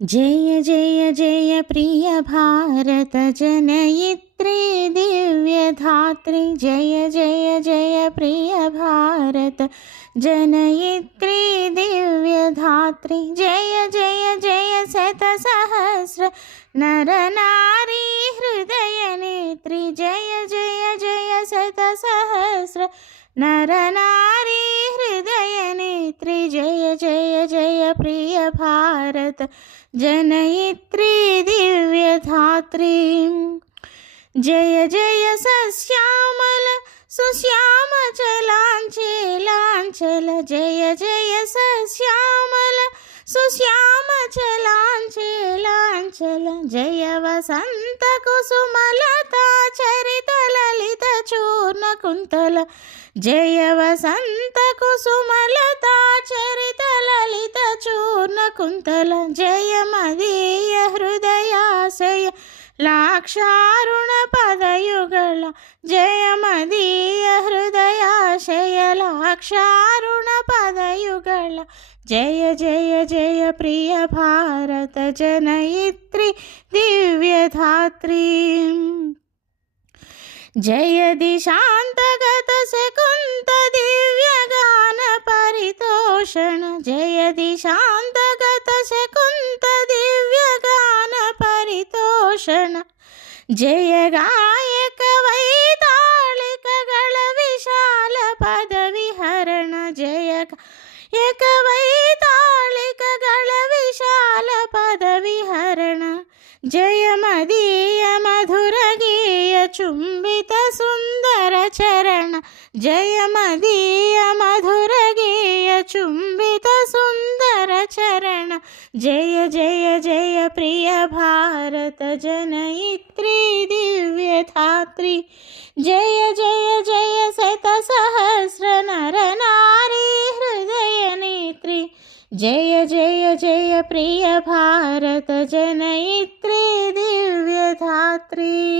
जय जय जय प्रिय भारत जनयित्री दिव्यधात्री। जय जय जय प्रिय भारत जनयित्री दिव्यधात्री। जय जय जय शतसहस्र नर नारी हृदय नेत्री। जय जय जय शतसहस्र नर नारी हृदय नेत्री। जय जय जय प्रिय भारत जनयित्री दिव्यधात्री। जय जय सश्यामल सुश्याम चलांचल। जय जय सश्यामल सुश्याम चलांचल। जय वसंत कुसुमलता चरित ललित चूर्ण कुंतल। जय वसंत कुसुमलता चरित ललित चूर्ण कुंतल। जय मदीय हृदयाशय लाक्षारुण पदयुगल। जय मदीय हृदयाशय लाक्षारुण पदयुगल। जय जय जय प्रिय भारत जनयित्री दिव्यधात्री। जय दिशांतगत शकुंत दिव्य गान परितोषण। जय दिशांतगत शकुंत दिव्य गान परितोषण। जय गायक वैताళిక गळ विशाल पद विहरण। जय गायक वैताళిక गळ विशाल पद विहरण। जय मदीय मधुर गीय चुंबित सुंदर चरण। जय मदीय मधुर गीय चुंबित सुंदर चरण। जय जय जय प्रिय भारत जनयित्री दिव्यधात्री। जय जय जय शतसहस्र नर नारी हृदय नेत्री। जय जय जय प्रिय भारत जनयित्री दिव्यधात्री।